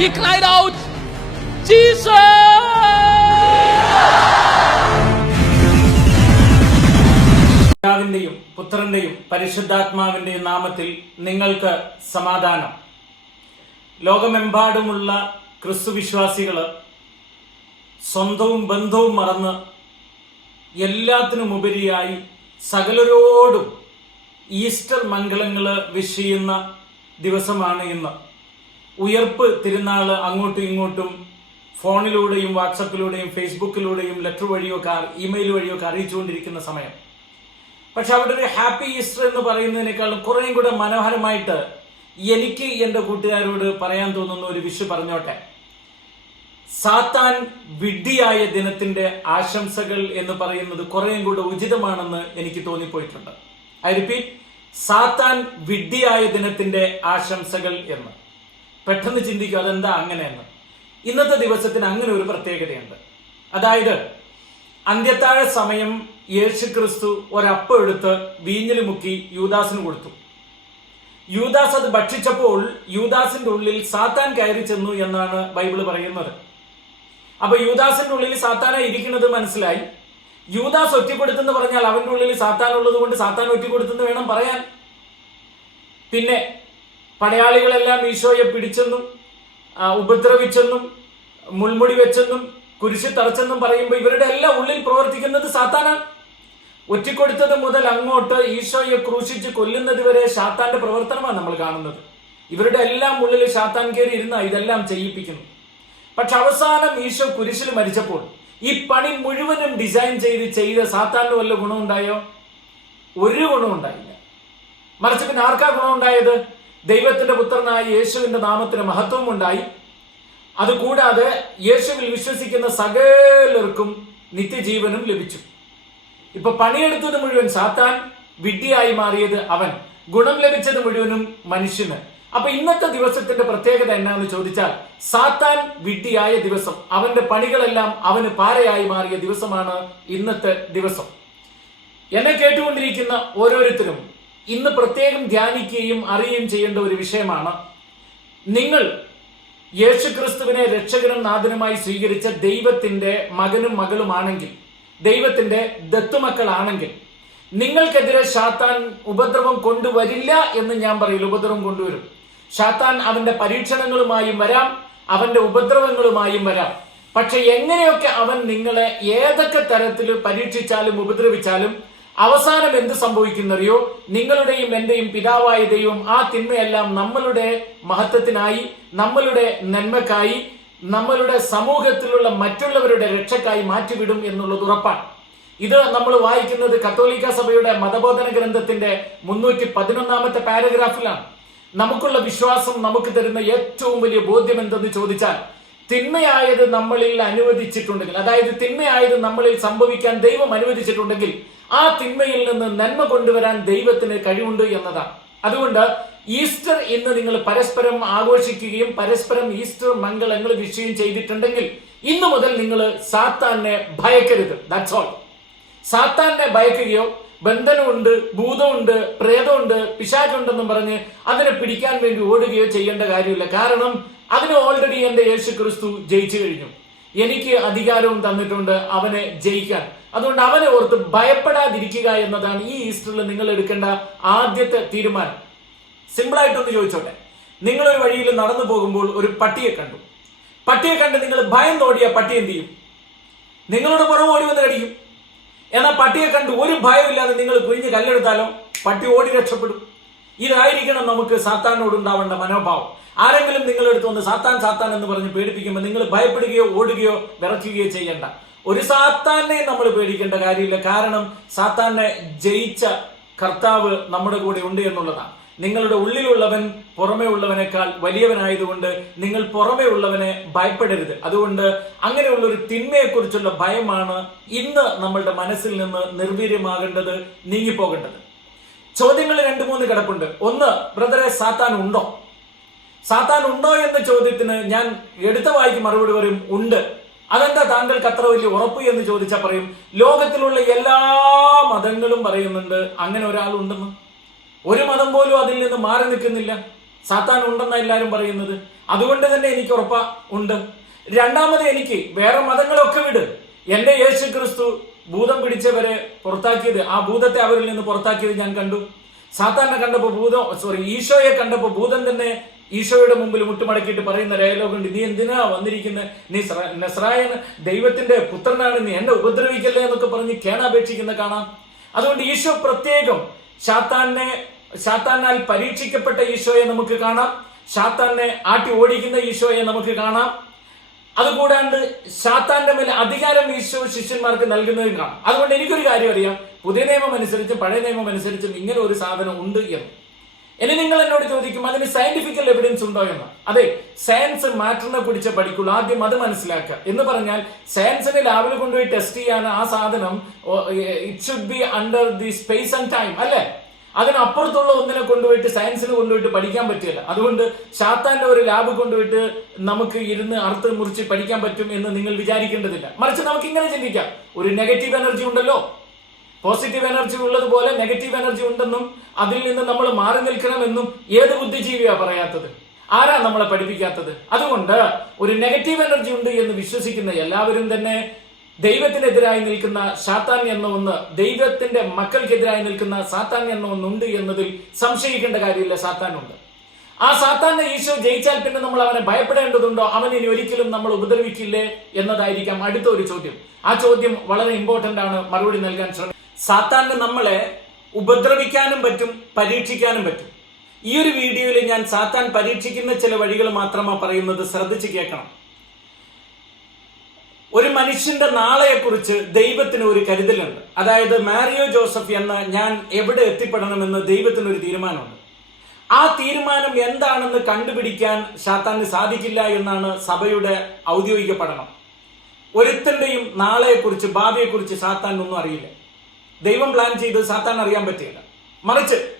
he cried out! പിതാവിന്റെയും പുത്രന്റെയും പരിശുദ്ധാത്മാവിന്റെയും നാമത്തിൽ നിങ്ങൾക്ക് സമാധാനം ലോകമെമ്പാടുമുള്ള ക്രിസ്തുവിശ്വാസികൾ സ്വന്തവും ബന്ധവും മറന്ന് എല്ലാത്തിനുമുപരിയായി സകലരോടും ഈസ്റ്റർ മംഗളങ്ങൾ വിഷയുന്ന ദിവസമാണ് ഇന്ന് ഉയർപ്പ് തിരുനാൾ അങ്ങോട്ടും ഇങ്ങോട്ടും ഫോണിലൂടെയും വാട്സപ്പിലൂടെയും ഫേസ്ബുക്കിലൂടെയും ലെറ്റർ വഴിയൊക്കെ ഇമെയിൽ വഴിയൊക്കെ അറിയിച്ചുകൊണ്ടിരിക്കുന്ന സമയം. പക്ഷെ അവിടെ ഒരു ഹാപ്പി ഈസ്റ്റർ എന്ന് പറയുന്നതിനേക്കാളും കുറേയും കൂടെ മനോഹരമായിട്ട് എനിക്ക് എന്റെ കൂട്ടുകാരോട് പറയാൻ തോന്നുന്ന ഒരു വിഷു പറഞ്ഞോട്ടെ. സാത്താൻ വിഡ്ഢിയായ ദിനത്തിന്റെ ആശംസകൾ എന്ന് പറയുന്നത് കുറേയും കൂടെ ഉചിതമാണെന്ന് എനിക്ക് തോന്നിപ്പോയിട്ടുണ്ട്. ഐ റിപ്പീറ്റ് സാത്താൻ വിഡ്ഢിയായ ദിനത്തിന്റെ ആശംസകൾ എന്ന്. പെട്ടെന്ന് ചിന്തിക്കും അതെന്താ അങ്ങനെയെന്ന്. ഇന്നത്തെ ദിവസത്തിന് അങ്ങനെ ഒരു പ്രത്യേകതയുണ്ട്. അതായത് അന്ത്യത്താഴ സമയം യേശു ക്രിസ്തു ഒരപ്പം എടുത്ത് വീഞ്ഞിൽ മുക്കി യൂദാസിന് കൊടുത്തു. യൂദാസ് അത് ഭക്ഷിച്ചപ്പോൾ യൂദാസിന്റെ ഉള്ളിൽ സാത്താൻ കയറി ചെന്നു എന്നാണ് ബൈബിൾ പറയുന്നത്. അപ്പൊ യൂദാസിന്റെ ഉള്ളിൽ സാത്താന ഇരിക്കുന്നത് മനസ്സിലായി? യൂദാസ് ഒറ്റപ്പെടുത്തെന്ന് പറഞ്ഞാൽ അവന്റെ ഉള്ളിൽ സാത്താൻ ഉള്ളത് കൊണ്ട് സാത്താൻ ഒറ്റപ്പെടുത്തെന്ന് വേണം പറയാൻ. പിന്നെ പടയാളികളെല്ലാം ഈശോയെ പിടിച്ചെന്നും ഉപദ്രവിച്ചെന്നും മുൾമുടി വെച്ചെന്നും കുരിശി തറച്ചെന്നും പറയുമ്പോൾ ഇവരുടെ എല്ലാം ഉള്ളിൽ പ്രവർത്തിക്കുന്നത് സാത്താനാണ്. ഒറ്റിക്കൊടുത്തത് മുതൽ അങ്ങോട്ട് ഈശോയെ ക്രൂശിച്ച് കൊല്ലുന്നത് വരെ ഷാത്താന്റെ പ്രവർത്തനമാണ് നമ്മൾ കാണുന്നത്. ഇവരുടെ എല്ലാം ഉള്ളിൽ ഷാത്താൻ കയറി ഇരുന്ന ഇതെല്ലാം ചെയ്യിപ്പിക്കുന്നു. പക്ഷെ അവസാനം ഈശോ കുരിശിൽ മരിച്ചപ്പോൾ ഈ പണി മുഴുവനും ഡിസൈൻ ചെയ്ത് ചെയ്ത സാത്താന് വല്ല ഗുണമുണ്ടായോ? ഒരു ഗുണമുണ്ടായില്ല മറിച്ച് പിന്നെ ആർക്കാ ഗുണമുണ്ടായത്? ദൈവത്തിന്റെ പുത്രനായ യേശുവിന്റെ നാമത്തിന് മഹത്വം ഉണ്ടായി അതുകൂടാതെ യേശുവിൽ വിശ്വസിക്കുന്ന സകലർക്കും നിത്യജീവനും ലഭിച്ചു. ഇപ്പൊ പണിയെടുത്തത് മുഴുവൻ സാത്താൻ വിഡ്ഢിയായി മാറിയത് അവൻ. ഗുണം ലഭിച്ചത് മുഴുവനും മനുഷ്യന്. അപ്പൊ ഇന്നത്തെ ദിവസത്തിന്റെ പ്രത്യേകത എന്നാന്ന് ചോദിച്ചാൽ സാത്താൻ വിഡ്ഢിയായ ദിവസം അവന്റെ പണികളെല്ലാം അവന് പാരയായി മാറിയ ദിവസമാണ് ഇന്നത്തെ ദിവസം. എന്നെ കേട്ടുകൊണ്ടിരിക്കുന്ന ഓരോരുത്തരും ഇന്ന് പ്രത്യേകം ധ്യാനിക്കുകയും അറിയുകയും ചെയ്യേണ്ട ഒരു വിഷയമാണ് നിങ്ങൾ യേശുക്രിസ്തുവിനെ രക്ഷകനും നാഥനുമായി സ്വീകരിച്ച ദൈവത്തിന്റെ മകനും മകളുമാണെങ്കിൽ ദൈവത്തിന്റെ ദത്തുമക്കളാണെങ്കിൽ നിങ്ങൾക്കെതിരെ ഷാത്താൻ ഉപദ്രവം കൊണ്ടുവരില്ല എന്ന് ഞാൻ പറയില്ല. ഉപദ്രവം കൊണ്ടുവരും. ഷാത്താൻ അവന്റെ പരീക്ഷണങ്ങളുമായും വരാം അവന്റെ ഉപദ്രവങ്ങളുമായും വരാം. പക്ഷെ എങ്ങനെയൊക്കെ അവൻ നിങ്ങളെ ഏതൊക്കെ തരത്തിൽ പരീക്ഷിച്ചാലും ഉപദ്രവിച്ചാലും അവസാനം എന്ത് സംഭവിക്കുന്നറിയോ? നിങ്ങളുടെയും എന്റെയും പിതാവായ ദൈവം ആ തിന്മയെല്ലാം നമ്മളുടെ മഹത്വത്തിനായി നമ്മളുടെ നന്മക്കായി നമ്മളുടെ സമൂഹത്തിലുള്ള മറ്റുള്ളവരുടെ രക്ഷക്കായി മാറ്റിവിടും എന്നുള്ളത് ഉറപ്പാണ്. ഇത് നമ്മൾ വായിക്കുന്നത് കത്തോലിക്ക സഭയുടെ മതബോധന ഗ്രന്ഥത്തിന്റെ മുന്നൂറ്റി പതിനൊന്നാമത്തെ പാരഗ്രാഫിലാണ്. നമുക്കുള്ള വിശ്വാസം നമുക്ക് തരുന്ന ഏറ്റവും വലിയ ബോധ്യം എന്തെന്ന് ചോദിച്ചാൽ തിന്മയായത് നമ്മളിൽ അനുവദിച്ചിട്ടുണ്ടെങ്കിൽ അതായത് തിന്മയായത് നമ്മളിൽ സംഭവിക്കാൻ ദൈവം അനുവദിച്ചിട്ടുണ്ടെങ്കിൽ ആ തിന്മയിൽ നിന്ന് നന്മ കൊണ്ടുവരാൻ ദൈവത്തിന് കഴിവുണ്ട് എന്നതാണ് അതുകൊണ്ട് ഈസ്റ്റർ ഇന്ന് നിങ്ങൾ പരസ്പരം ആഘോഷിക്കുകയും പരസ്പരം ഈസ്റ്റർ മംഗളങ്ങൾ വിഷയം ചെയ്തിട്ടുണ്ടെങ്കിൽ ഇന്നു മുതൽ നിങ്ങൾ സാത്താനെ ഭയക്കരുത്. ദാറ്റ്സ് ഓൾ സാത്താനെ ഭയക്കുകയോ ബന്ധനമുണ്ട് ഭൂതമുണ്ട് പ്രേതമുണ്ട് പിശാചുണ്ടെന്നും പറഞ്ഞ് അതിനെ പിടിക്കാൻ വേണ്ടി ഓടുകയോ ചെയ്യേണ്ട കാര്യമില്ല. കാരണം അതിന് ഓൾറെഡി എന്റെ യേശു ക്രിസ്തു ജയിച്ചു കഴിഞ്ഞു. എനിക്ക് അധികാരവും തന്നിട്ടുണ്ട് അവനെ ജയിക്കാൻ. അതുകൊണ്ട് അവനെ ഓർത്ത് ഭയപ്പെടാതിരിക്കുക എന്നതാണ് ഈ ഈസ്റ്ററിൽ നിങ്ങൾ എടുക്കേണ്ട ആദ്യത്തെ തീരുമാനം. സിമ്പിളായിട്ടൊന്ന് ചോദിച്ചോട്ടെ. നിങ്ങൾ ഒരു വഴിയിൽ നടന്നു പോകുമ്പോൾ ഒരു പട്ടിയെ കണ്ടു. പട്ടിയെ കണ്ട് നിങ്ങൾ ഭയം തോടിയ പട്ടി എന്ത് ചെയ്യും? നിങ്ങളുടെ പുറം ഓടി വന്ന് കടിക്കും. എന്നാൽ പട്ടിയെ കണ്ട് ഒരു ഭയമില്ലാതെ നിങ്ങൾ കുഞ്ഞ് കല്ലെടുത്താലോ? പട്ടി ഓടി രക്ഷപ്പെടും. ഇതായിരിക്കണം നമുക്ക് സാത്താനോട് ഉണ്ടാവേണ്ട മനോഭാവം. ആരെങ്കിലും നിങ്ങളെടുത്ത് വന്ന് സാത്താൻ സാത്താൻ എന്ന് പറഞ്ഞ് പേടിപ്പിക്കുമ്പോൾ നിങ്ങൾ ഭയപ്പെടുകയോ ഓടുകയോ വിറയ്ക്കുകയോ ചെയ്യേണ്ട. ഒരു സാത്താനെ നമ്മൾ പേടിക്കേണ്ട കാര്യമില്ല. കാരണം സാത്താനെ ജയിച്ച കർത്താവ് നമ്മുടെ കൂടെ ഉണ്ട് എന്നുള്ളതാണ്. നിങ്ങളുടെ ഉള്ളിലുള്ളവൻ പുറമേ ഉള്ളവനേക്കാൾ വലിയവനായതുകൊണ്ട് നിങ്ങൾ പുറമേ ഉള്ളവനെ ഭയപ്പെടരുത്. അതുകൊണ്ട് അങ്ങനെയുള്ള ഒരു തിന്മയെക്കുറിച്ചുള്ള ഭയമാണ് ഇന്ന് നമ്മളുടെ മനസ്സിൽ നിന്ന് നിർവീര്യമാകേണ്ടത് നീങ്ങിപ്പോകേണ്ടത്. ചോദ്യങ്ങൾ രണ്ട് മൂന്ന് കിടപ്പുണ്ട്. ഒന്ന് ബ്രദറെ സാത്താൻ ഉണ്ടോ? സാത്താൻ ഉണ്ടോ എന്ന ചോദ്യത്തിന് ഞാൻ എടുത്ത വായിക്ക് മറുപടി പറയും ഉണ്ട്. അതെന്താ താങ്കൾക്ക് അത്ര വലിയ ഉറപ്പ് എന്ന് ചോദിച്ചാൽ പറയും ലോകത്തിലുള്ള എല്ലാ മതങ്ങളും പറയുന്നുണ്ട് അങ്ങനെ ഒരാളുണ്ടെന്ന് ഒരു മതം പോലും അതിൽ നിന്ന് മാറി നിൽക്കുന്നില്ല. സാത്താൻ ഉണ്ടെന്ന എല്ലാവരും പറയുന്നത്. അതുകൊണ്ട് തന്നെ എനിക്ക് ഉറപ്പ ഉണ്ട്. രണ്ടാമത് എനിക്ക് വേറെ മതങ്ങളൊക്കെ വിട്. എന്റെ യേശു ക്രിസ്തു ഭൂതം പിടിച്ചവരെ പുറത്താക്കിയത് ആ ഭൂതത്തെ അവരിൽ നിന്ന് പുറത്താക്കിയത് ഞാൻ കണ്ടു. സാത്താനെ കണ്ടപ്പോ ഭൂതം സോറി ഈശോയെ കണ്ടപ്പോ ഭൂതം തന്നെ ഈശോയുടെ മുമ്പിൽ മുട്ടുമടക്കിയിട്ട് പറയുന്ന ഡയലോഗ് നീ എന്തിനാ വന്നിരിക്കുന്നത് നീ സ്ര- നസ്രായൻ ദൈവത്തിന്റെ പുത്രനാണ്. നീ എന്നെ ഉപദ്രവിക്കല്ലേ? എന്നൊക്കെ പറഞ്ഞ് കേണാപേക്ഷിക്കുന്ന കാണാം. അതുകൊണ്ട് ഈശോ പ്രത്യേകം ശാത്താനെ ശാത്താനാൽ പരീക്ഷിക്കപ്പെട്ട ഈശോയെ നമുക്ക് കാണാം. ശാത്താനെ ആട്ടി ഓടിക്കുന്ന ഈശോയെ നമുക്ക് കാണാം. അതുകൂടാണ്ട് ശാത്താന്റെ മേലെ അധികാരം ഈശോ ശിഷ്യന്മാർക്ക് നൽകുന്നതും കാണാം. അതുകൊണ്ട് എനിക്കൊരു കാര്യം അറിയാം. പുതിയ നിയമം അനുസരിച്ചും പഴയ നിയമം അനുസരിച്ചും ഇങ്ങനെ ഒരു സാധനം ഉണ്ട് എന്ന്. ഇനി നിങ്ങൾ എന്നോട് ചോദിക്കും അതിന് സയന്റിഫിക്കൽ എവിഡൻസ് ഉണ്ടോ എന്ന്? അതെ സയൻസ് മാറ്ററിനെ കുറിച്ച് പഠിക്കുള്ളൂ ആദ്യം അത് മനസ്സിലാക്കുക. എന്ന് പറഞ്ഞാൽ സയൻസിനെ ലാബിൽ കൊണ്ടുപോയി ടെസ്റ്റ് ചെയ്യാൻ ആ സാധനം it should be under the space and time അല്ലേ? അതിനപ്പുറത്തുള്ള ഒന്നിനെ കൊണ്ടുപോയിട്ട് സയൻസിന് കൊണ്ടുപോയിട്ട് പഠിക്കാൻ പറ്റില്ല. അതുകൊണ്ട് ശാത്താന്റെ ഒരു ലാബ് കൊണ്ടുപോയിട്ട് നമുക്ക് ഇരുന്ന് അർത്ഥ മുറിച്ച് പഠിക്കാൻ പറ്റും എന്ന് നിങ്ങൾ വിചാരിക്കേണ്ടതില്ല. മറിച്ച് നമുക്ക് ഇങ്ങനെ ചിന്തിക്കാം. ഒരു നെഗറ്റീവ് എനർജി ഉണ്ടല്ലോ. പോസിറ്റീവ് എനർജി ഉള്ളതുപോലെ നെഗറ്റീവ് എനർജി ഉണ്ടെന്നും അതിൽ നിന്ന് നമ്മൾ മാറി നിൽക്കണമെന്നും ഏത് ബുദ്ധിജീവിയാ പറയാത്തത്? ആരാ നമ്മളെ പഠിപ്പിക്കാത്തത്? അതുകൊണ്ട് ഒരു നെഗറ്റീവ് എനർജി ഉണ്ട് എന്ന് വിശ്വസിക്കുന്ന എല്ലാവരും തന്നെ ദൈവത്തിനെതിരായി നിൽക്കുന്ന സാത്താൻ എന്ന ഒന്ന് ദൈവത്തിന്റെ മക്കൾക്കെതിരായി നിൽക്കുന്ന സാത്താൻ എന്ന ഒന്നുണ്ട് എന്നതിൽ സംശയിക്കേണ്ട കാര്യമില്ല സാത്താനുണ്ട് ആ സാത്താനെ ഈശോ ജയിച്ചാൽ പിന്നെ നമ്മൾ അവനെ ഭയപ്പെടേണ്ടതുണ്ടോ? അവൻ ഇനി ഒരിക്കലും നമ്മൾ ഉപദ്രവിക്കില്ലേ എന്നതായിരിക്കാം അടുത്ത ഒരു ചോദ്യം. ആ ചോദ്യം വളരെ ഇമ്പോർട്ടന്റ് ആണ്. മറുപടി നൽകാൻ ശ്രമം സാത്താന് നമ്മളെ ഉപദ്രവിക്കാനും പറ്റും പരീക്ഷിക്കാനും പറ്റും. ഈ ഒരു വീഡിയോയിൽ ഞാൻ സാത്താൻ പരീക്ഷിക്കുന്ന ചില വഴികൾ മാത്രമാണ് പറയുന്നത് ശ്രദ്ധിച്ച് കേൾക്കണം. ഒരു മനുഷ്യന്റെ നാളെയെക്കുറിച്ച് ദൈവത്തിന് ഒരു കരുതലുണ്ട്. അതായത് മാരിയോ ജോസഫ് എന്ന ഞാൻ എവിടെ എത്തിപ്പെടണമെന്ന് ദൈവത്തിന് ഒരു തീരുമാനമുണ്ട്. ആ തീരുമാനം എന്താണെന്ന് കണ്ടുപിടിക്കാൻ ശാത്താന് സാധിക്കില്ല എന്നാണ് സഭയുടെ ഔദ്യോഗിക പഠനം. ഒരുത്തന്റെയും നാളെയെക്കുറിച്ച് ഭാവിയെക്കുറിച്ച് സാത്താൻ ഒന്നും അറിയില്ല. ദൈവം പ്ലാൻ ചെയ്ത് സാത്താൻ അറിയാൻ പറ്റില്ല മറിച്ച്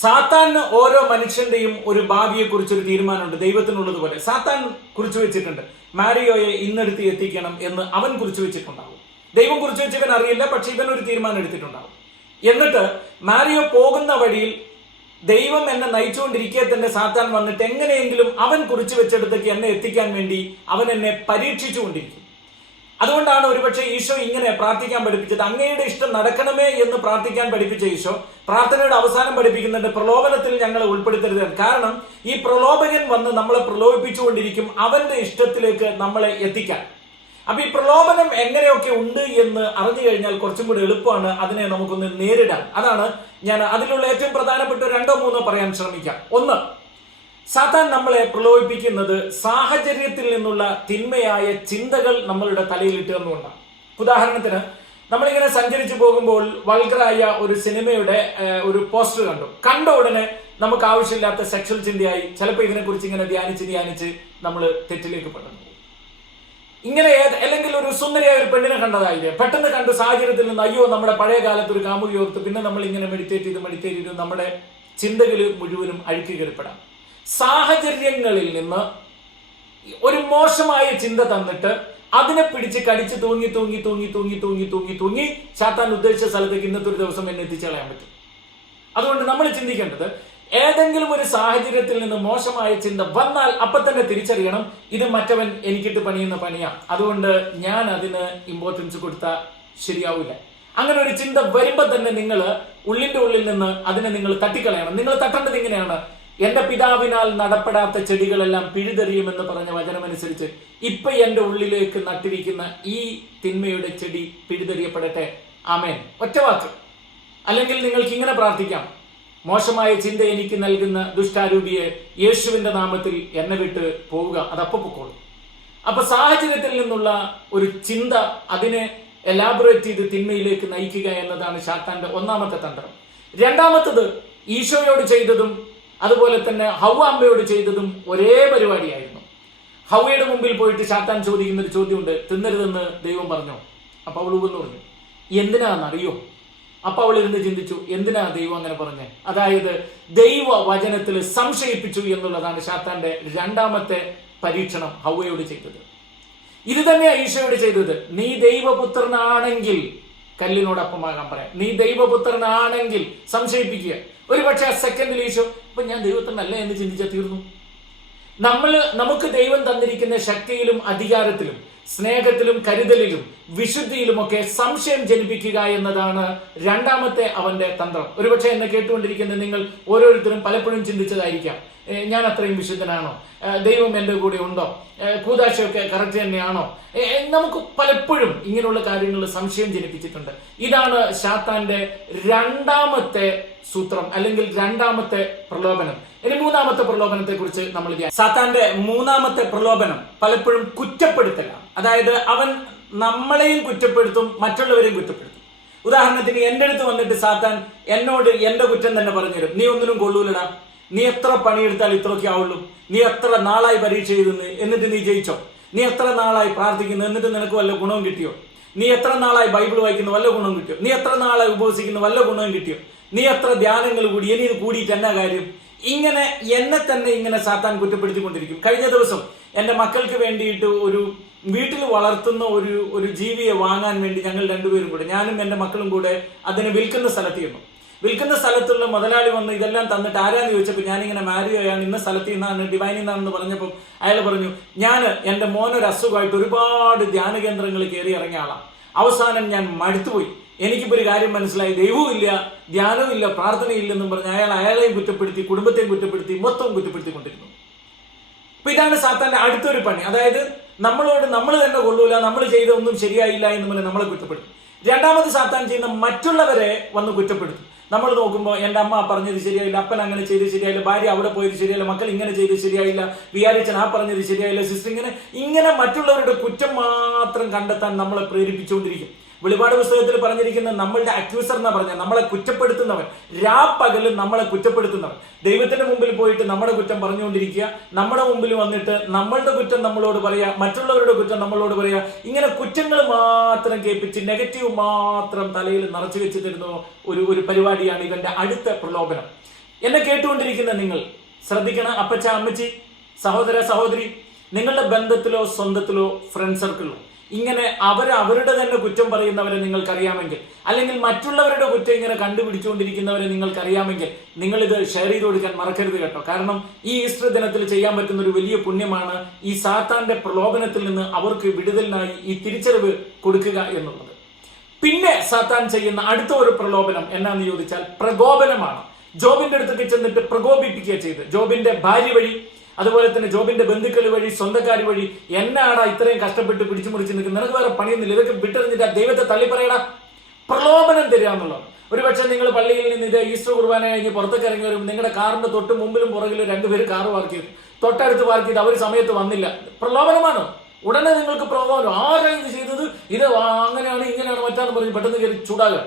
സാത്താന് ഓരോ മനുഷ്യന്റെയും ഒരു ഭാവിയെ കുറിച്ച് ഒരു തീരുമാനമുണ്ട് ദൈവത്തിനുള്ളതുപോലെ സാത്താൻ കുറിച്ച് വെച്ചിട്ടുണ്ട്. മാരിയോയെ ഇന്നെടുത്ത് എത്തിക്കണം എന്ന് അവൻ കുറിച്ച് വെച്ചിട്ടുണ്ടാവും. ദൈവം കുറിച്ച് വെച്ച് ഇവൻ അറിയില്ല പക്ഷെ ഇവൻ ഒരു തീരുമാനം എടുത്തിട്ടുണ്ടാവും. എന്നിട്ട് മാരിയോ പോകുന്ന വഴിയിൽ ദൈവം എന്നെ നയിച്ചുകൊണ്ടിരിക്കെ തന്നെ സാത്താൻ വന്നിട്ട് എങ്ങനെയെങ്കിലും അവൻ കുറിച്ച് വെച്ചെടുത്തേക്ക് എന്നെ എത്തിക്കാൻ വേണ്ടി അവൻ എന്നെ പരീക്ഷിച്ചുകൊണ്ടിരിക്കും. അതുകൊണ്ടാണ് ഒരുപക്ഷെ ഈശോ ഇങ്ങനെ പ്രാർത്ഥിക്കാൻ പഠിപ്പിച്ചത്. അങ്ങയുടെ ഇഷ്ടം നടക്കണമേ എന്ന് പ്രാർത്ഥിക്കാൻ പഠിപ്പിച്ച ഈശോ പ്രാർത്ഥനയുടെ അവസാനം പഠിപ്പിക്കുന്നുണ്ട് പ്രലോഭനത്തിൽ ഞങ്ങളെ ഉൾപ്പെടുത്തരുത്. കാരണം ഈ പ്രലോഭകൻ വന്ന് നമ്മളെ പ്രലോഭിപ്പിച്ചുകൊണ്ടിരിക്കും അവന്റെ ഇഷ്ടത്തിലേക്ക് നമ്മളെ എത്തിക്കാൻ. അപ്പൊ ഈ പ്രലോഭനം എങ്ങനെയൊക്കെ ഉണ്ട് എന്ന് അറിഞ്ഞു കഴിഞ്ഞാൽ കുറച്ചും കൂടി എളുപ്പമാണ് അതിനെ നമുക്കൊന്ന് നേരിടാൻ. അതാണ് ഞാൻ അതിലുള്ള ഏറ്റവും പ്രധാനപ്പെട്ട രണ്ടോ മൂന്നോ പറയാൻ ശ്രമിക്കാം. ഒന്ന് സാത്താൻ നമ്മളെ പ്രലോഭിപ്പിക്കുന്നത് സാഹചര്യത്തിൽ നിന്നുള്ള തിന്മയായ ചിന്തകൾ നമ്മളുടെ തലയിൽ തന്നുകൊണ്ടാണ് ഉദാഹരണത്തിന് നമ്മളിങ്ങനെ സഞ്ചരിച്ചു പോകുമ്പോൾ വൾഗറായ ഒരു സിനിമയുടെ ഒരു പോസ്റ്റർ കണ്ടു. കണ്ട ഉടനെ നമുക്ക് ആവശ്യമില്ലാത്ത സെക്ഷൽ ചിന്തയായി ചിലപ്പോൾ ഇതിനെക്കുറിച്ച് ഇങ്ങനെ ധ്യാനിച്ച് ധ്യാനിച്ച് നമ്മൾ തെറ്റിലേക്ക് പെടുന്നു ഇങ്ങനെ അല്ലെങ്കിൽ ഒരു സുന്ദരിയായ ഒരു പെണ്ണിനെ കണ്ടതായില്ലേ? പെട്ടെന്ന് കണ്ട സാഹചര്യത്തിൽ നിന്ന് അയ്യോ നമ്മുടെ പഴയ കാലത്ത് ഒരു കാമുകി ഓർത്ത് പിന്നെ നമ്മൾ ഇങ്ങനെ മെഡിറ്റേറ്റ് ചെയ്ത് മെഡിറ്റേറ്റ് ചെയ്ത് നമ്മുടെ ചിന്തകൾ മുഴുവനും അഴുക്കി കയറിപ്പെടാം സാഹചര്യങ്ങളിൽ നിന്ന് ഒരു മോശമായ ചിന്ത തന്നിട്ട് അതിനെ പിടിച്ച് കടിച്ച് തൂങ്ങി തൂങ്ങി തൂങ്ങി തൂങ്ങി തൂങ്ങി തൂങ്ങി തൂങ്ങി ചാത്താൻ ഉദ്ദേശിച്ച സ്ഥലത്തേക്ക് ഇന്നത്തെ ഒരു ദിവസം എന്നെ എത്തിച്ചളയാൻ പറ്റും. അതുകൊണ്ട് നമ്മൾ ചിന്തിക്കേണ്ടത് ഏതെങ്കിലും ഒരു സാഹചര്യത്തിൽ നിന്ന് മോശമായ ചിന്ത വന്നാൽ അപ്പൊ തന്നെ തിരിച്ചറിയണം ഇത് മറ്റവൻ എനിക്കിട്ട് പണിയുന്ന പണിയാണ് അതുകൊണ്ട് ഞാൻ അതിന് ഇമ്പോർട്ടൻസ് കൊടുത്താൽ ശരിയാവില്ല അങ്ങനെ ഒരു ചിന്ത വരുമ്പോൾ തന്നെ നിങ്ങൾ ഉള്ളിന്റെ ഉള്ളിൽ നിന്ന് അതിനെ നിങ്ങൾ തട്ടിക്കളയണം. നിങ്ങൾ തട്ടേണ്ടത് ഇങ്ങനെയാണ്. എന്റെ പിതാവിനാൽ നടപ്പെടാത്ത ചെടികളെല്ലാം പിഴുതെറിയുമെന്ന് പറഞ്ഞ വചനമനുസരിച്ച് ഇപ്പൊ എന്റെ ഉള്ളിലേക്ക് നട്ടിരിക്കുന്ന ഈ തിന്മയുടെ ചെടി പിഴുതെറിയപ്പെടട്ടെ. ആമേൻ. ഒറ്റവാക്ക് അല്ലെങ്കിൽ നിങ്ങൾക്ക് ഇങ്ങനെ പ്രാർത്ഥിക്കാം. മോശമായ ചിന്ത എനിക്ക് നൽകുന്ന ദുഷ്ടാരൂപിയെ യേശുവിന്റെ നാമത്തിൽ എന്നെ വിട്ട് പോവുക. അത് അപ്പൊ പൊക്കോളും. അപ്പൊ സാഹചര്യത്തിൽ നിന്നുള്ള ഒരു ചിന്ത അതിനെ എലാബറേറ്റ് ചെയ്ത് തിന്മയിലേക്ക് നയിക്കുക എന്നതാണ് ശാത്താന്റെ ഒന്നാമത്തെ തന്ത്രം. രണ്ടാമത്തത് ഈശോയോട് ചെയ്തതും അതുപോലെ തന്നെ ഹൗവാമ്പയോട് ചെയ്തതും ഒരേ പരിപാടിയായിരുന്നു. ഹൗവയുടെ മുമ്പിൽ പോയിട്ട് ശാത്താൻ ചോദിക്കുന്ന ഒരു ചോദ്യമുണ്ട്. തിന്നരുതെന്ന് ദൈവം പറഞ്ഞു? അപ്പൊ അവൾ ഉവെന്ന് പറഞ്ഞു. എന്തിനാണെന്നറിയോ അപ്പൊ അവൾ ഇരുന്ന് ചിന്തിച്ചു. എന്തിനാ ദൈവം അങ്ങനെ പറഞ്ഞത് അതായത് ദൈവ വചനത്തിൽ സംശയിപ്പിച്ചു എന്നുള്ളതാണ് ഷാത്താന്റെ രണ്ടാമത്തെ പരീക്ഷണം ഹൗവയോട് ചെയ്തത്. ഇത് തന്നെ ഈശോയോട് ചെയ്തത്. നീ ദൈവപുത്രനാണെങ്കിൽ കല്ലിനോടൊപ്പമാകാൻ പറയാം. നീ ദൈവപുത്രനാണെങ്കിൽ സംശയിപ്പിക്കുക. ഒരുപക്ഷെ ആ സെക്കൻഡിൽ ഈശോ ഇപ്പൊ ഞാൻ ദൈവത്തിനല്ല എന്ന് ചിന്തിച്ചാൽ തീർന്നു? നമ്മൾ നമുക്ക് ദൈവം തന്നിരിക്കുന്ന ശക്തിയിലും അധികാരത്തിലും സ്നേഹത്തിലും കരുതലിലും വിശുദ്ധിയിലുമൊക്കെ സംശയം ജനിപ്പിക്കുക എന്നതാണ് രണ്ടാമത്തെ അവന്റെ തന്ത്രം. ഒരുപക്ഷെ എന്നെ കേട്ടുകൊണ്ടിരിക്കുന്ന നിങ്ങൾ ഓരോരുത്തരും പലപ്പോഴും ചിന്തിച്ചതായിരിക്കാം. ഞാൻ അത്രയും വിശുദ്ധനാണോ? ദൈവം എന്റെ കൂടെ ഉണ്ടോ? കൂതാശയൊക്കെ കറക്റ്റ് തന്നെയാണോ? നമുക്ക് പലപ്പോഴും ഇങ്ങനെയുള്ള കാര്യങ്ങൾ സംശയം ജനിപ്പിച്ചിട്ടുണ്ട്. ഇതാണ് ശാത്താന്റെ രണ്ടാമത്തെ സൂത്രം അല്ലെങ്കിൽ രണ്ടാമത്തെ പ്രലോഭനം. ഇനി മൂന്നാമത്തെ പ്രലോഭനത്തെ കുറിച്ച് നമ്മൾ സാത്താന്റെ മൂന്നാമത്തെ പ്രലോഭനം പലപ്പോഴും കുറ്റപ്പെടുത്തലാണ്. അതായത് അവൻ നമ്മളെയും കുറ്റപ്പെടുത്തും മറ്റുള്ളവരെയും കുറ്റപ്പെടുത്തും. ഉദാഹരണത്തിന് എന്റെ അടുത്ത് വന്നിട്ട് സാത്താൻ എന്നോട് എന്റെ കുറ്റം തന്നെ പറഞ്ഞു തരും നീ ഒന്നിനും കൊള്ളൂലടാ. നീ എത്ര പണിയെടുത്താൽ ഇത്രയൊക്കെ ആവുള്ളൂ. നീ എത്ര നാളായി പരീക്ഷ എഴുതുന്നു എന്നിട്ട് നീ ജയിച്ചോ? നീ എത്ര നാളായി പ്രാർത്ഥിക്കുന്നു? എന്നിട്ട് നിനക്ക് വല്ല ഗുണവും കിട്ടിയോ? നീ എത്ര നാളായി ബൈബിൾ വായിക്കുന്ന? വല്ല ഗുണവും കിട്ടിയോ? നീ എത്ര നാളായി ഉപവസിക്കുന്ന വല്ല ഗുണവും കിട്ടിയോ? നീ എത്ര ധ്യാനങ്ങൾ കൂടി? ഇനി കൂടിയിട്ട് എന്നാ കാര്യം? ഇങ്ങനെ എന്നെ തന്നെ ഇങ്ങനെ സാത്താൻ കുറ്റപ്പെടുത്തിക്കൊണ്ടിരിക്കും. കഴിഞ്ഞ ദിവസം എന്റെ മക്കൾക്ക് വേണ്ടിയിട്ട് ഒരു വീട്ടിൽ വളർത്തുന്ന ഒരു ഒരു ജീവിയെ വാങ്ങാൻ വേണ്ടി ഞങ്ങൾ രണ്ടുപേരും കൂടെ ഞാനും എന്റെ മക്കളും കൂടെ അതിനെ വിൽക്കുന്ന സ്ഥലത്ത് ചെന്നു. വിൽക്കുന്ന സ്ഥലത്തുള്ള മുതലാളി വന്ന് ഇതെല്ലാം തന്നിട്ട് ആരാന്ന് ചോദിച്ചപ്പോൾ ഞാനിങ്ങനെ മാരിയോയാണ് ഇന്ന സ്ഥലത്ത് നിന്നാണ് ഡിവൈനിൽ നിന്നാണെന്ന് പറഞ്ഞപ്പോൾ അയാൾ പറഞ്ഞു ഞാൻ എന്റെ മോനൊരു അസുഖമായിട്ട് ഒരുപാട് ധ്യാന കേന്ദ്രങ്ങളിൽ കയറി ഇറങ്ങിയ ആളാണ് അവസാനം ഞാൻ മടുത്തുപോയി. എനിക്കിപ്പോ ഒരു കാര്യം മനസ്സിലായി. ദൈവവും ഇല്ല ധ്യാനവും ഇല്ല പ്രാർത്ഥനയില്ലെന്നും പറഞ്ഞ് അയാൾ അയാളെയും കുറ്റപ്പെടുത്തി കുടുംബത്തെയും കുറ്റപ്പെടുത്തി മൊത്തവും കുറ്റപ്പെടുത്തിക്കൊണ്ടിരുന്നു. അപ്പൊ ഇതാണ് സാത്താന്റെ അടുത്തൊരു പണി. അതായത് നമ്മളോട് നമ്മൾ തന്നെ കൊള്ളൂല നമ്മൾ ചെയ്ത ഒന്നും ശരിയായില്ല എന്ന് പറഞ്ഞ് നമ്മളെ കുറ്റപ്പെടുത്തും. രണ്ടാമത് സാത്താൻ ചെയ്യുന്ന മറ്റുള്ളവരെ വന്ന് കുറ്റപ്പെടുത്തും. നമ്മൾ നോക്കുമ്പോൾ എന്റെ അമ്മ പറഞ്ഞത് ശരിയായില്ല അപ്പൻ അങ്ങനെ ചെയ്ത് ശരിയായില്ല ഭാര്യ അവിടെ പോയത് ശരിയായില്ല മക്കൾ ഇങ്ങനെ ചെയ്ത് ശരിയായില്ല വിചാരിച്ചൻ ആ പറഞ്ഞത് ശരിയായില്ല സിസ്റ്റർ ഇങ്ങനെ ഇങ്ങനെ മറ്റുള്ളവരുടെ കുറ്റം മാത്രം കണ്ടെത്താൻ നമ്മളെ പ്രേരിപ്പിച്ചുകൊണ്ടിരിക്കും. വെളിപാട് പുസ്തകത്തിൽ പറഞ്ഞിരിക്കുന്ന നമ്മളുടെ അക്യൂസർ എന്ന് പറഞ്ഞാൽ നമ്മളെ കുറ്റപ്പെടുത്തുന്നവൻ. രാപ്പകൽ നമ്മളെ കുറ്റപ്പെടുത്തുന്നവൻ. ദൈവത്തിന്റെ മുമ്പിൽ പോയിട്ട് നമ്മുടെ കുറ്റം പറഞ്ഞുകൊണ്ടിരിക്കുക. നമ്മുടെ മുമ്പിൽ വന്നിട്ട് നമ്മളുടെ കുറ്റം നമ്മളോട് പറയുക മറ്റുള്ളവരുടെ കുറ്റം നമ്മളോട് പറയുക ഇങ്ങനെ കുറ്റങ്ങൾ മാത്രം കേൾപ്പിച്ച് നെഗറ്റീവ് മാത്രം തലയിൽ നിറച്ചു വെച്ച് തരുന്ന ഒരു ഒരു പരിപാടിയാണ് ഇവന്റെ അടുത്ത പ്രലോഭനം. എന്നെ കേട്ടുകൊണ്ടിരിക്കുന്ന നിങ്ങൾ ശ്രദ്ധിക്കണം അപ്പച്ച അമ്മച്ചി സഹോദര സഹോദരി നിങ്ങളുടെ ബന്ധത്തിലോ സ്വന്തത്തിലോ ഫ്രണ്ട് സർക്കിളിലോ ഇങ്ങനെ അവർ അവരുടെ തന്നെ കുറ്റം പറയുന്നവരെ നിങ്ങൾക്കറിയാമെങ്കിൽ അല്ലെങ്കിൽ മറ്റുള്ളവരുടെ കുറ്റം ഇങ്ങനെ കണ്ടുപിടിച്ചുകൊണ്ടിരിക്കുന്നവരെ നിങ്ങൾക്കറിയാമെങ്കിൽ നിങ്ങൾ ഇത് ഷെയർ ചെയ്ത് കൊടുക്കാൻ മറക്കരുത് കേട്ടോ. കാരണം ഈ ഈസ്റ്റർ ദിനത്തിൽ ചെയ്യാൻ പറ്റുന്ന ഒരു വലിയ പുണ്യമാണ് ഈ സാത്താന്റെ പ്രലോഭനത്തിൽ നിന്ന് അവർക്ക് വിടുതലിനായി ഈ തിരിച്ചറിവ് കൊടുക്കുക എന്നുള്ളത്. പിന്നെ സാത്താൻ ചെയ്യുന്ന അടുത്ത ഒരു പ്രലോഭനം എന്നാന്ന് ചോദിച്ചാൽ പ്രകോപനമാണ്. ജോബിന്റെ അടുത്തേക്ക് ചെന്നിട്ട് പ്രകോപിപ്പിക്കുക ചെയ്ത് ജോബിന്റെ ഭാര്യ വഴി അതുപോലെ തന്നെ ജോബിന്റെ ബന്ധുക്കൾ വഴി സ്വന്തക്കാർ വഴി എന്നാടാ ഇത്രയും കഷ്ടപ്പെട്ട് പിടിച്ചു മുറിച്ച് നിൽക്കുന്നത്? നിനക്ക് വേറെ പണിയൊന്നുമില്ല. ഇതൊക്കെ വിട്ടെറിഞ്ഞിട്ട് ദൈവത്തെ തള്ളി പറയടാ പ്രലോഭനം തരിക എന്നുള്ളത് ഒരുപക്ഷെ നിങ്ങൾ പള്ളിയിൽ നിന്ന് ഇത് ഈസ്റ്റർ കുർബാന കഴിഞ്ഞ് പുറത്തേക്ക് ഇറങ്ങി വരും നിങ്ങളുടെ കാറിന്റെ തൊട്ട് മുമ്പിലും പുറകിലും രണ്ടുപേര് കാർ പാർക്ക് ചെയ്തു. തൊട്ടടുത്ത് പാർക്ക് ചെയ്ത് അവർ സമയത്ത് വന്നില്ല. പ്രലോഭനമാണ്? ഉടനെ നിങ്ങൾക്ക് പ്രലോഭനം. ആരാണ് ഇത് ചെയ്തത്? ഇത് അങ്ങനെയാണ് ഇങ്ങനെയാണ് മറ്റാന്ന് പറഞ്ഞ് പെട്ടെന്ന് കയറി ചൂടാകുക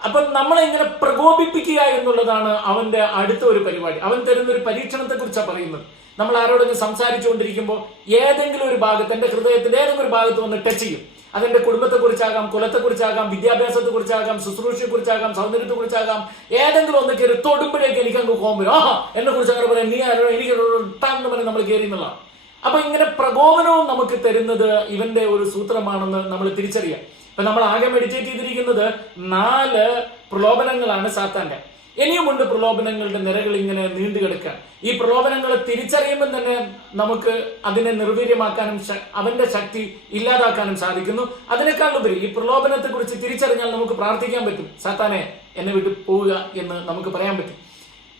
അപ്പം നമ്മളെ ഇങ്ങനെ പ്രകോപിപ്പിക്കുക എന്നുള്ളതാണ് അവന്റെ അടുത്ത ഒരു പരിപാടി. അവൻ തരുന്ന ഒരു പരീക്ഷണത്തെ കുറിച്ചാണ് പറയുന്നത്. നമ്മൾ ആരോടെങ്കിലും സംസാരിച്ചുകൊണ്ടിരിക്കുമ്പോൾ ഏതെങ്കിലും ഒരു ഭാഗത്ത് എന്റെ ഹൃദയത്തിന്റെ ഏതെങ്കിലും ഒരു ഭാഗത്ത് വന്ന് ടച്ച് ചെയ്യും. അതെന്റെ കുടുംബത്തെ കുറിച്ചാകാം കുലത്തെ കുറിച്ചാകാം വിദ്യാഭ്യാസത്തെ കുറിച്ചാകാം ശുശ്രൂഷയെ കുറിച്ചാകാം സൗന്ദര്യത്തെ കുറിച്ചാകാം ഏതെങ്കിലും ഒന്ന് കയറി തൊടുമ്പോഴേക്ക് എനിക്ക് അങ്ങ് കോമ്പ് വരും. ആ എന്നെ കുറിച്ച് അങ്ങനെ പറയാം. നീ ആരോ എനിക്ക് ഇട്ടാന്ന് പറഞ്ഞ് നമ്മൾ കയറി എന്നുള്ളതാണ് അപ്പൊ ഇങ്ങനെ പ്രകോപനവും നമുക്ക് തരുന്നത് ഇവന്റെ ഒരു സൂത്രമാണെന്ന് നമ്മൾ തിരിച്ചറിയാം. ഇപ്പൊ നമ്മൾ ആകെ മെഡിറ്റേറ്റ് ചെയ്തിരിക്കുന്നത് നാല് പ്രലോഭനങ്ങളാണ് സാത്താന്റെ ഇനിയുമുണ്ട് പ്രലോഭനങ്ങളുടെ നിരകൾ ഇങ്ങനെ നീണ്ടു കിടക്കാൻ. ഈ പ്രലോഭനങ്ങളെ തിരിച്ചറിയുമ്പോൾ തന്നെ നമുക്ക് അതിനെ നിർവീര്യമാക്കാനും അവന്റെ ശക്തി ഇല്ലാതാക്കാനും സാധിക്കുന്നു. അതിനേക്കാൾ ഉപരി ഈ പ്രലോഭനത്തെ കുറിച്ച് തിരിച്ചറിഞ്ഞാൽ നമുക്ക് പ്രാർത്ഥിക്കാൻ പറ്റും. സാത്താനെ എന്നെ വിട്ടു പോവുക എന്ന് നമുക്ക് പറയാൻ പറ്റും.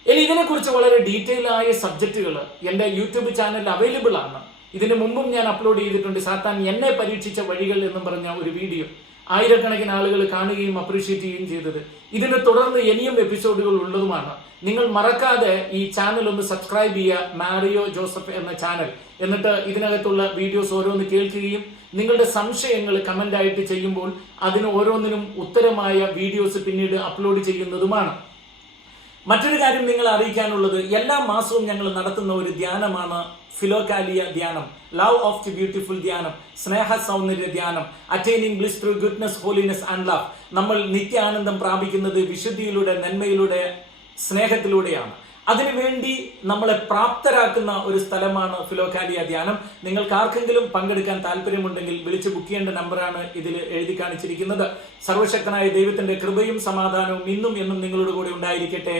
ഇനി ഇതിനെക്കുറിച്ച് വളരെ ഡീറ്റെയിൽ ആയ സബ്ജക്റ്റുകൾ എന്റെ യൂട്യൂബ് ചാനലിൽ അവൈലബിൾ ആണ്. ഇതിനു മുമ്പും ഞാൻ അപ്ലോഡ് ചെയ്തിട്ടുണ്ട്. സാത്താൻ എന്നെ പരീക്ഷിച്ച വഴികൾ എന്നും പറഞ്ഞ ഒരു വീഡിയോ. ആയിരക്കണക്കിന് ആളുകൾ കാണുകയും അപ്രീഷിയേറ്റ് ചെയ്യുകയും ചെയ്തത്. ഇതിനെ തുടർന്ന് ഇനിയും എപ്പിസോഡുകൾ ഉള്ളതുമാണ്. നിങ്ങൾ മറക്കാതെ ഈ ചാനൽ ഒന്ന് സബ്സ്ക്രൈബ് ചെയ്യുക. മാരിയോ ജോസഫ് എന്ന ചാനൽ എന്നിട്ട് ഇതിനകത്തുള്ള വീഡിയോസ് ഓരോന്ന് കേൾക്കുകയും നിങ്ങളുടെ സംശയങ്ങൾ കമന്റ് ആയിട്ട് ചെയ്യുമ്പോൾ അതിന് ഓരോന്നിനും ഉത്തരമായ വീഡിയോസ് പിന്നീട് അപ്ലോഡ് ചെയ്യുന്നതുമാണ്. മറ്റൊരു കാര്യം നിങ്ങൾ അറിയിക്കാനുള്ളത് എല്ലാ മാസവും ഞങ്ങൾ നടത്തുന്ന ഒരു ധ്യാനമാണ് ഫിലോകാലിയ ധ്യാനം ലവ് ഓഫ് ദി ബ്യൂട്ടിഫുൾ ധ്യാനം സ്നേഹ സൗന്ദര്യ ധ്യാനം attaining bliss through goodness holiness and love. നമ്മൾ നിത്യാനന്ദം പ്രാപിക്കുന്നത് വിശുദ്ധിയിലൂടെ നന്മയിലൂടെ സ്നേഹത്തിലൂടെയാണ്. അതിനുവേണ്ടി നമ്മളെ പ്രാപ്തരാക്കുന്ന ഒരു സ്ഥലമാണ് ഫിലോകാലിയ ധ്യാനം. നിങ്ങൾക്ക് ആർക്കെങ്കിലും പങ്കെടുക്കാൻ താല്പര്യമുണ്ടെങ്കിൽ വിളിച്ച് ബുക്ക് ചെയ്യേണ്ട നമ്പറാണ് ഇതിൽ എഴുതി കാണിച്ചിരിക്കുന്നത്. സർവശക്തനായ ദൈവത്തിന്റെ കൃപയും സമാധാനവും ഇന്നും എന്നും നിങ്ങളോട് കൂടെ ഉണ്ടായിരിക്കട്ടെ.